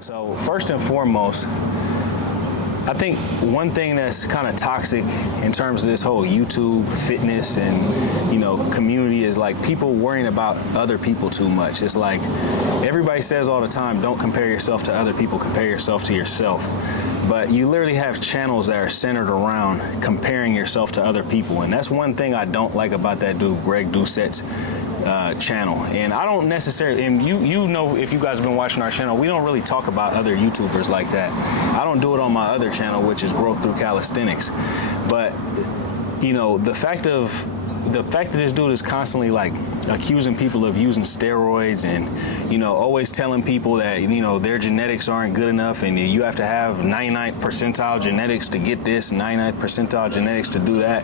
So first and foremost, I think one thing that's kind of toxic in terms of this whole YouTube fitness and, community is like people worrying about other people too much. It's like everybody says all the time, don't compare yourself to other people, compare yourself to yourself. But you literally have channels that are centered around comparing yourself to other people. And that's one thing I don't like about that dude, Greg Doucette's channel. And I don't necessarily, and you know, if you guys have been watching our channel, we don't really talk about other YouTubers like that. I don't do it on my other channel, which is Growth Through Calisthenics. But the fact that this dude is constantly like accusing people of using steroids and always telling people that their genetics aren't good enough and you have to have 99th percentile genetics to get this, 99th percentile genetics to do that.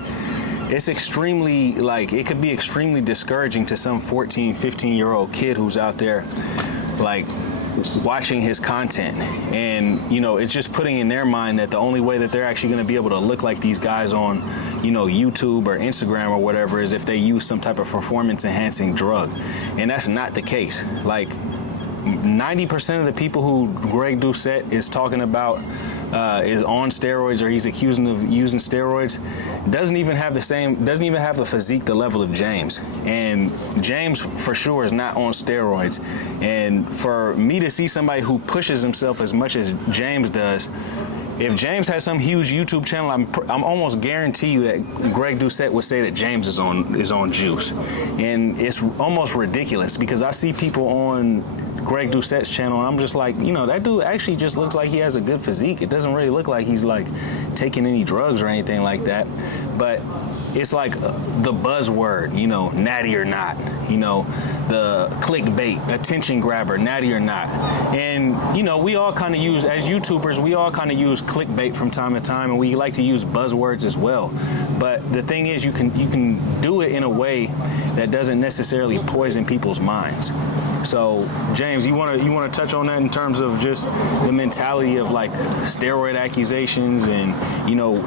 It's extremely, it could be extremely discouraging to some 14, 15-year-old kid who's out there, watching his content. And, it's just putting in their mind that the only way that they're actually going to be able to look like these guys on, YouTube or Instagram or whatever is if they use some type of performance-enhancing drug. And that's not the case. 90% of the people who Greg Doucette is talking about is on steroids or he's accusing of using steroids doesn't even have the physique, the level of James. And James for sure is not on steroids. And for me to see somebody who pushes himself as much as James does, if James has some huge YouTube channel, I'm almost guarantee you that Greg Doucette would say that James is on juice. And it's almost ridiculous because I see people on Greg Doucette's channel and I'm just like, that dude actually just looks like he has a good physique. It doesn't really look like he's taking any drugs or anything like that. But it's like the buzzword, natty or not, the clickbait, attention grabber, natty or not. And, we all kind of use, as YouTubers, we all kind of use clickbait from time to time, and we like to use buzzwords as well. But the thing is, you can do it in a way that doesn't necessarily poison people's minds. So, James, you want to touch on that in terms of just the mentality of steroid accusations and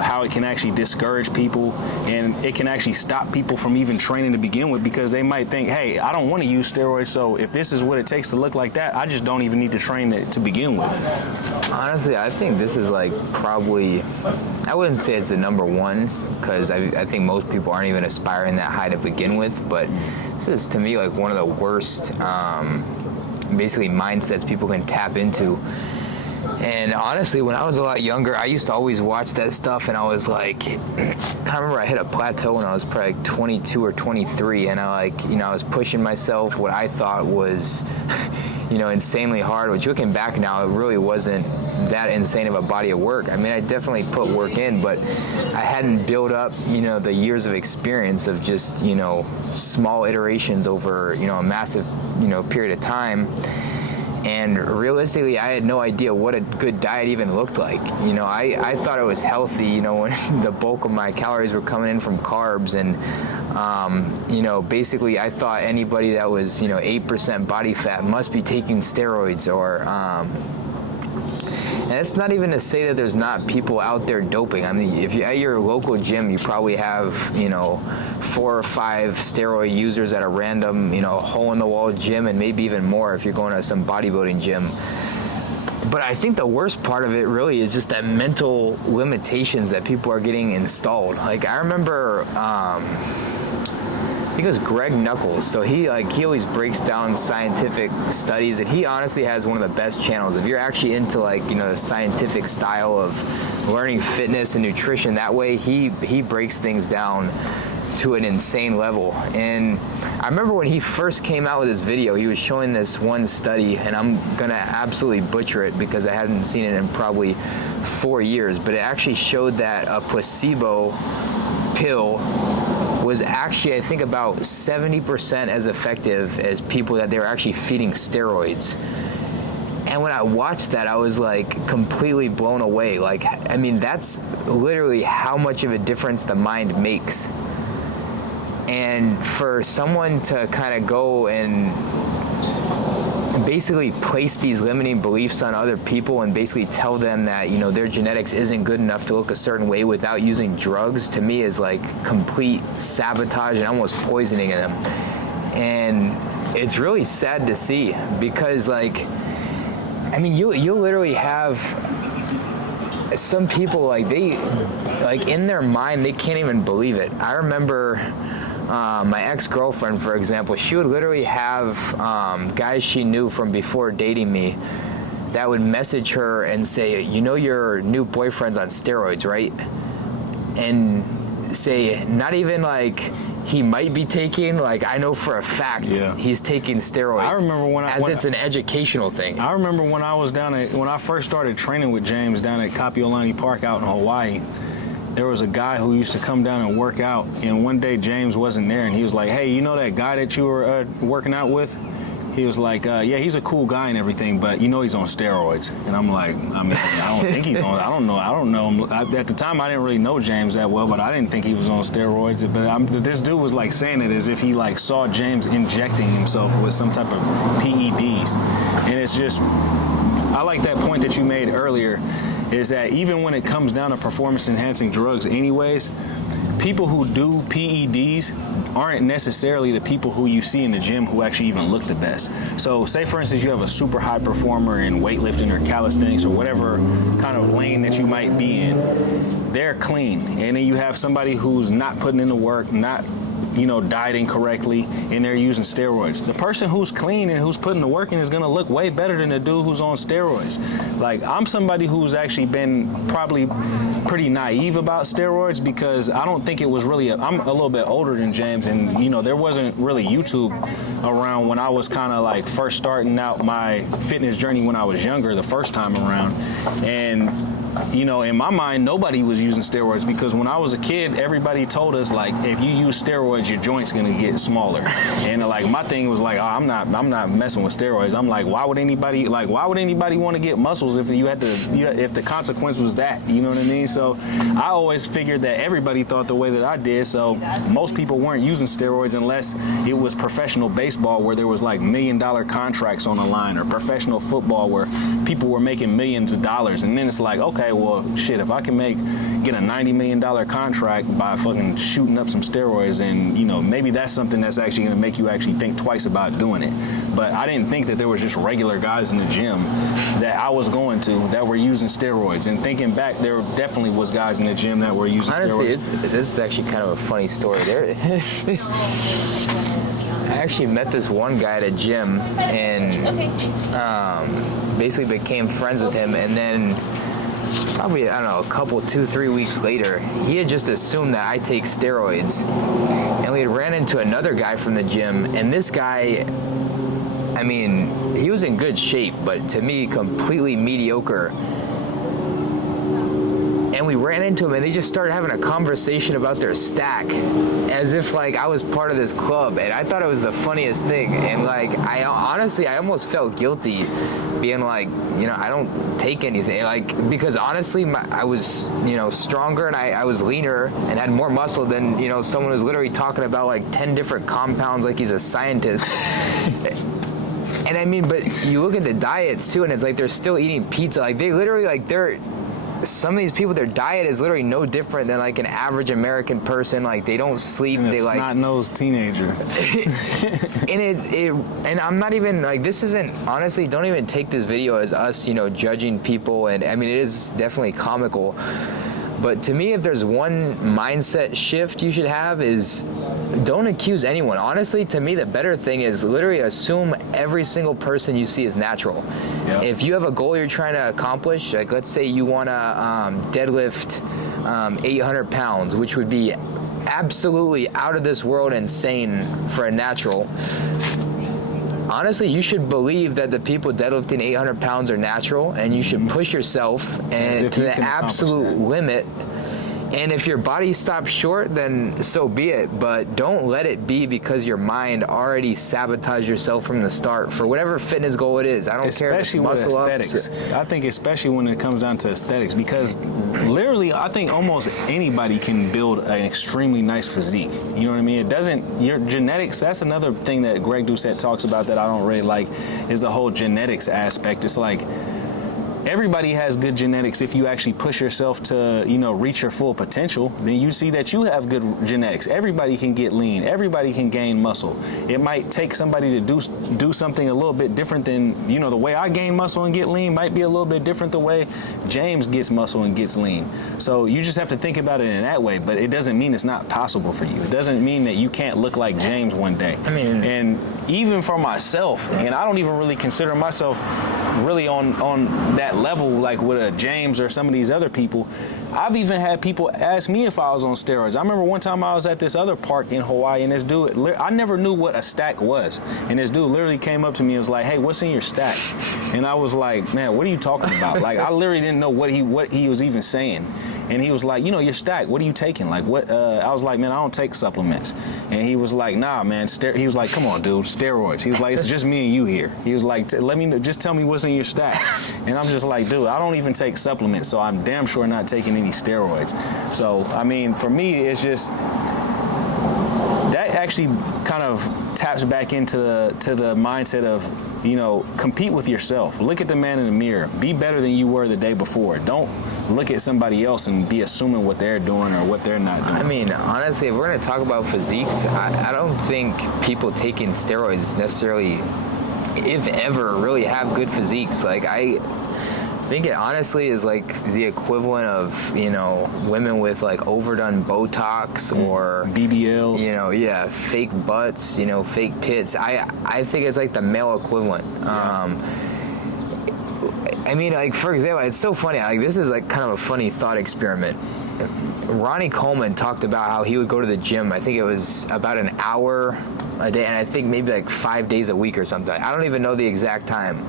how it can actually discourage people and it can actually stop people from even training to begin with because they might think, hey, I don't want to use steroids, so if this is what it takes to look like that, I just don't even need to train it to begin with. Honestly, I think this is probably, I wouldn't say it's the number one because I think most people aren't even aspiring that high to begin with, but this is to me one of the worst basically mindsets people can tap into. And honestly, when I was a lot younger, I used to always watch that stuff and I was I remember I hit a plateau when I was probably 22 or 23 and I was pushing myself what I thought was insanely hard, which looking back now, it really wasn't that insane of a body of work. I mean, I definitely put work in, but I hadn't built up, the years of experience of just, small iterations over, a massive, period of time. And realistically, I had no idea what a good diet even looked like. I thought it was healthy, when the bulk of my calories were coming in from carbs. And, basically I thought anybody that was, 8% body fat must be taking steroids or, and it's not even to say that there's not people out there doping. I mean, if you're at your local gym, you probably have, 4 or 5 steroid users at a random, hole-in-the-wall gym, and maybe even more if you're going to some bodybuilding gym. But I think the worst part of it really is just that mental limitations that people are getting installed. I remember, I think it was Greg Knuckles. So he always breaks down scientific studies, and he honestly has one of the best channels. If you're actually into the scientific style of learning fitness and nutrition, that way he breaks things down to an insane level. And I remember when he first came out with this video, he was showing this one study, and I'm gonna absolutely butcher it because I hadn't seen it in probably 4 years, but it actually showed that a placebo pill was actually, I think, about 70% as effective as people that they were actually feeding steroids. And when I watched that, I was completely blown away. I mean, that's literally how much of a difference the mind makes. And for someone to kind of go and basically place these limiting beliefs on other people and basically tell them that, their genetics isn't good enough to look a certain way without using drugs, to me is complete sabotage and almost poisoning them. And it's really sad to see because I mean, you literally have some people like in their mind they can't even believe it. I remember my ex-girlfriend, for example, she would literally have guys she knew from before dating me that would message her and say, you know, your new boyfriend's on steroids, right? And say, not even like he might be taking, like I know for a fact he's taking steroids. I remember when it's an educational thing. I remember when I was when I first started training with James down at Kapiolani Park out in Hawaii, there was a guy who used to come down and work out, and one day James wasn't there, and he was like, hey, you know that guy that you were working out with? He was like, yeah, he's a cool guy and everything, but you know he's on steroids. And I'm like, I mean, I don't think he's on, I don't know him. At the time, I didn't really know James that well, but I didn't think he was on steroids. But this dude was like saying it as if he like saw James injecting himself with some type of PEDs. And it's just, I like that point that you made earlier, is that even when it comes down to performance-enhancing drugs anyways, people who do PEDs aren't necessarily the people who you see in the gym who actually even look the best. So say, for instance, you have a super high performer in weightlifting or calisthenics or whatever kind of lane that you might be in. They're clean. And then you have somebody who's not putting in the work, not dieting correctly, and they're using steroids. The person who's clean and who's putting the work in is going to look way better than the dude who's on steroids. Like, I'm somebody who's actually been probably pretty naive about steroids because I don't think it was really, I'm a little bit older than James, and there wasn't really YouTube around when I was kind of like first starting out my fitness journey when I was younger the first time around. And in my mind, nobody was using steroids because when I was a kid, everybody told us, like, if you use steroids, your joint's gonna get smaller. And like, my thing was like, oh, I'm not messing with steroids. I'm like, why would anybody want to get muscles if if the consequence was that? You know what I mean? So I always figured that everybody thought the way that I did. So most people weren't using steroids unless it was professional baseball where there was like $1 million contracts on the line, or professional football where people were making millions of dollars. And then it's like, okay, well, shit, if I can get a $90 million contract by fucking shooting up some steroids, and maybe that's something that's actually going to make you actually think twice about doing it. But I didn't think that there was just regular guys in the gym that I was going to that were using steroids. And thinking back, there definitely was guys in the gym that were using steroids. Honestly, this is actually kind of a funny story. I actually met this one guy at a gym and basically became friends with him, and then probably, I don't know, a couple, 2-3 weeks later, he had just assumed that I take steroids. And we had ran into another guy from the gym, and this guy, I mean, he was in good shape, but to me, completely mediocre. And we ran into him, and they just started having a conversation about their stack as if like I was part of this club, and I thought it was the funniest thing. And like, I almost felt guilty being like, I don't take anything, like, because honestly I was stronger, and I was leaner and had more muscle than someone who's literally talking about like 10 different compounds like he's a scientist. And I mean, but you look at the diets too, and it's like they're still eating pizza. Like, they literally, like, some of these people, their diet is literally no different than like an average American person. Like, they don't sleep. And they like snot-nosed teenager. And I'm not even like, this isn't, honestly, don't even take this video as us, judging people. And I mean, it is definitely comical. But to me, if there's one mindset shift you should have, is don't accuse anyone. Honestly, to me, the better thing is literally assume every single person you see is natural. Yep. If you have a goal you're trying to accomplish, like let's say you want to deadlift 800 pounds, which would be absolutely out of this world insane for a natural. Honestly, you should believe that the people deadlifting 800 pounds are natural, and you should push yourself and to the absolute limit. And if your body stops short, then so be it. But don't let it be because your mind already sabotaged yourself from the start for whatever fitness goal it is. I don't care if it's muscle aesthetics. I think especially when it comes down to aesthetics, because literally I think almost anybody can build an extremely nice physique. You know what I mean? It doesn't, your genetics, that's another thing that Greg Doucette talks about that I don't really like, is the whole genetics aspect. It's like, everybody has good genetics. If you actually push yourself to, reach your full potential, then you see that you have good genetics. Everybody can get lean. Everybody can gain muscle. It might take somebody to do something a little bit different than, the way I gain muscle and get lean might be a little bit different the way James gets muscle and gets lean. So you just have to think about it in that way, but it doesn't mean it's not possible for you. It doesn't mean that you can't look like James one day. And even for myself, and I don't even really consider myself really on that level like with a James or some of these other people. I've even had people ask me if I was on steroids. I remember one time I was at this other park in Hawaii, and this dude, I never knew what a stack was, and this dude literally came up to me and was like, "Hey, what's in your stack?" And I was like, "Man, what are you talking about?" Like, I literally didn't know what he was even saying. And he was like, "Your stack, what are you taking?" Like, what? I was like, "Man, I don't take supplements." And he was like, "Nah, man." He was like, "Come on, dude, steroids." He was like, "It's just me and you here." He was like, just tell me what's in your stack." And I'm just like, "Dude, I don't even take supplements, so I'm damn sure not taking any steroids." So, for me, it's just that actually kind of taps back into the mindset of, compete with yourself. Look at the man in the mirror. Be better than you were the day before. Don't look at somebody else and be assuming what they're doing or what they're not doing. Honestly, if we're going to talk about physiques, I don't think people taking steroids necessarily, if ever, really have good physiques. Like, I think it honestly is like the equivalent of, women with like overdone Botox or BBLs, fake butts, fake tits. I think it's like the male equivalent. For example, it's so funny. Like, this is like kind of a funny thought experiment. Ronnie Coleman talked about how he would go to the gym. I think it was about an hour a day, and I think maybe like 5 days a week or something. I don't even know the exact time.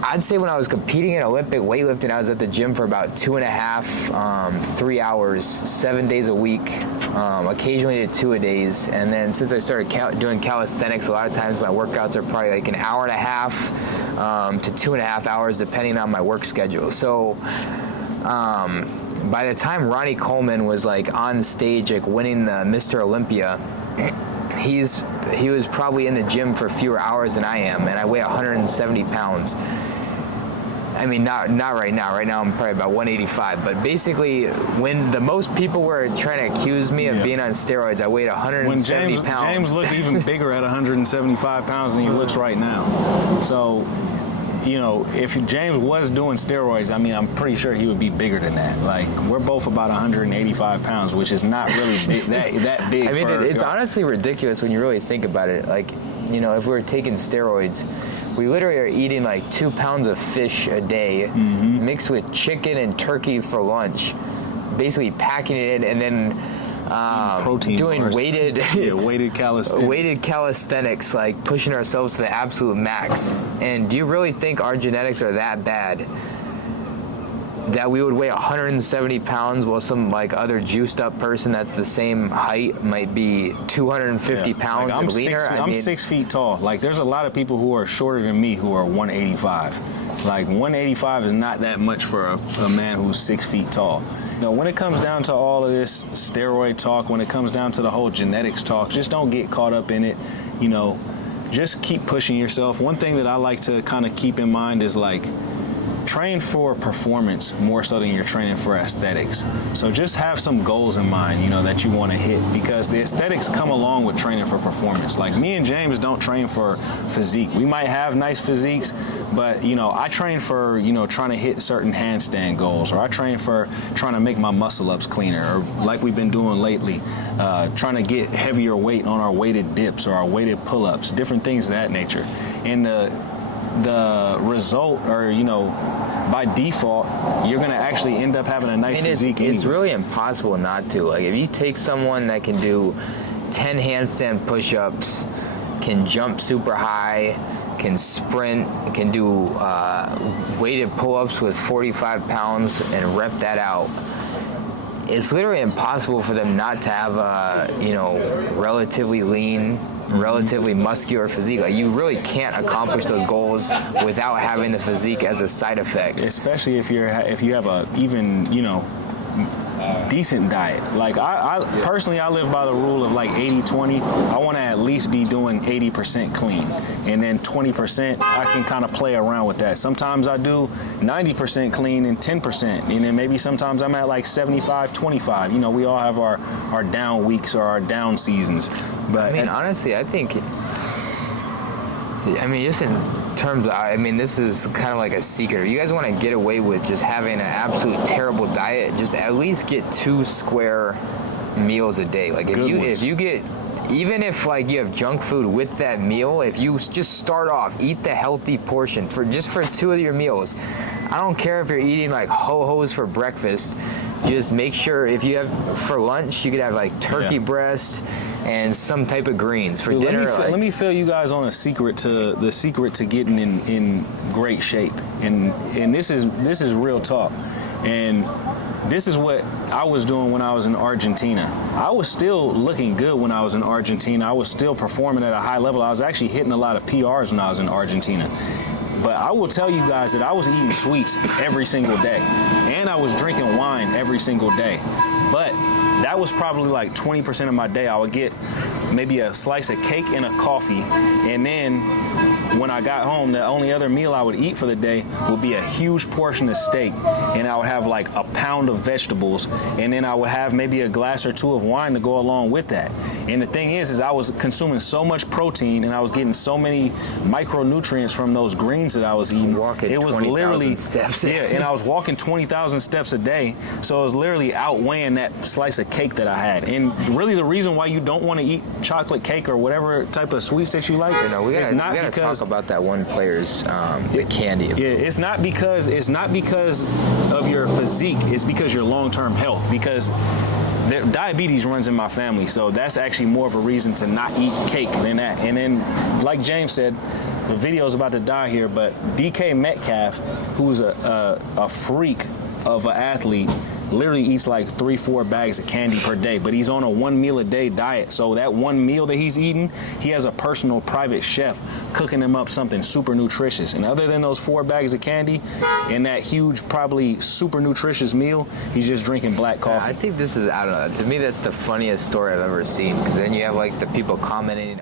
I'd say when I was competing in Olympic weightlifting, I was at the gym for about 2.5, 3 hours, 7 days a week, occasionally did 2 a days. And then since I started doing calisthenics, a lot of times my workouts are probably like an hour and a half to 2.5 hours, depending on my work schedule. So by the time Ronnie Coleman was like on stage, like winning the Mr. Olympia, he was probably in the gym for fewer hours than I am, and I weigh 170 pounds. Not right now. Right now I'm probably about 185. But basically, when the most people were trying to accuse me of being on steroids, I weighed 170 pounds. James looked even bigger at 175 pounds than he looks right now. So, if James was doing steroids, I'm pretty sure he would be bigger than that. Like, we're both about 185 pounds, which is not really that big. It's honestly ridiculous when you really think about it. Like, if we were taking steroids, we literally are eating like 2 pounds of fish a day, mixed with chicken and turkey for lunch, basically packing it in, and then protein doing bars. weighted calisthenics, like pushing ourselves to the absolute max. And do you really think our genetics are that bad that we would weigh 170 pounds while some like other juiced up person that's the same height might be 250 pounds and leaner? I'm 6 feet tall. Like, there's a lot of people who are shorter than me who are 185. Like, 185 is not that much for a man who's 6 feet tall. When it comes down to all of this steroid talk, when it comes down to the whole genetics talk, just don't get caught up in it. Just keep pushing yourself. One thing that I like to kind of keep in mind is, like, train for performance more so than you're training for aesthetics. So just have some goals in mind, that you want to hit, because the aesthetics come along with training for performance. Like, me and James don't train for physique. We might have nice physiques, but, I train for, trying to hit certain handstand goals, or I train for trying to make my muscle ups cleaner, or like we've been doing lately, trying to get heavier weight on our weighted dips or our weighted pull-ups, different things of that nature. And the result, or by default, you're going to actually end up having a nice physique. It's really impossible not to. Like, if you take someone that can do 10 handstand push-ups, can jump super high, can sprint, can do weighted pull-ups with 45 pounds and rep that out, it's literally impossible for them not to have a relatively lean, relatively muscular physique. Like, you really can't accomplish those goals without having the physique as a side effect. Especially if you have a even decent diet. Like I personally, I live by the rule of like 80-20. I want to at least be doing 80% clean, and then 20% I can kind of play around with that. Sometimes I do 90% clean and 10%, and then maybe sometimes I'm at like 75-25. You know, we all have our down weeks or our down seasons. But I mean, honestly, I think, just in terms of, this is kind of like a secret. If you guys want to get away with just having an absolute terrible diet, just at least get 2 square meals a day. Like if you get, even if like you have junk food with that meal, if you just start off, eat the healthy portion for 2 of your meals. I don't care if you're eating like ho-hos for breakfast. Just make sure if you have for lunch, you could have like turkey breast and some type of greens for dinner. Let me fill you guys on the secret to getting in great shape, and this is real talk, and this is what I was doing when I was in Argentina. I was still looking good when I was in Argentina. I was still performing at a high level. I was actually hitting a lot of PRs when I was in Argentina. But I will tell you guys that I was eating sweets every single day, and I was drinking wine every single day. But that was probably like 20% of my day. I would get maybe a slice of cake and a coffee, and then when I got home, the only other meal I would eat for the day would be a huge portion of steak, and I would have like a pound of vegetables, and then I would have maybe a glass or 2 of wine to go along with that. And the thing is I was consuming so much protein, and I was getting so many micronutrients from those greens that I was eating. It was literally steps. Yeah, and I was walking 20,000 steps a day, so it was literally outweighing that slice of cake that I had. And really, the reason why you don't want to eat chocolate cake or whatever type of sweets that you like, we gotta talk about that one player's the candy. Yeah, it's not because of your physique. It's because your long-term health. Because diabetes runs in my family, so that's actually more of a reason to not eat cake than that. And then, like James said, the video's about to die here, but DK Metcalf, who's a freak of an athlete, literally eats like 3-4 bags of candy per day, but he's on a 1 meal a day diet. So that 1 meal that he's eating, he has a personal private chef cooking him up something super nutritious. And other than those 4 bags of candy and that huge, probably super nutritious meal, he's just drinking black coffee. I think this is, I don't know, to me that's the funniest story I've ever seen, because then you have like the people commenting,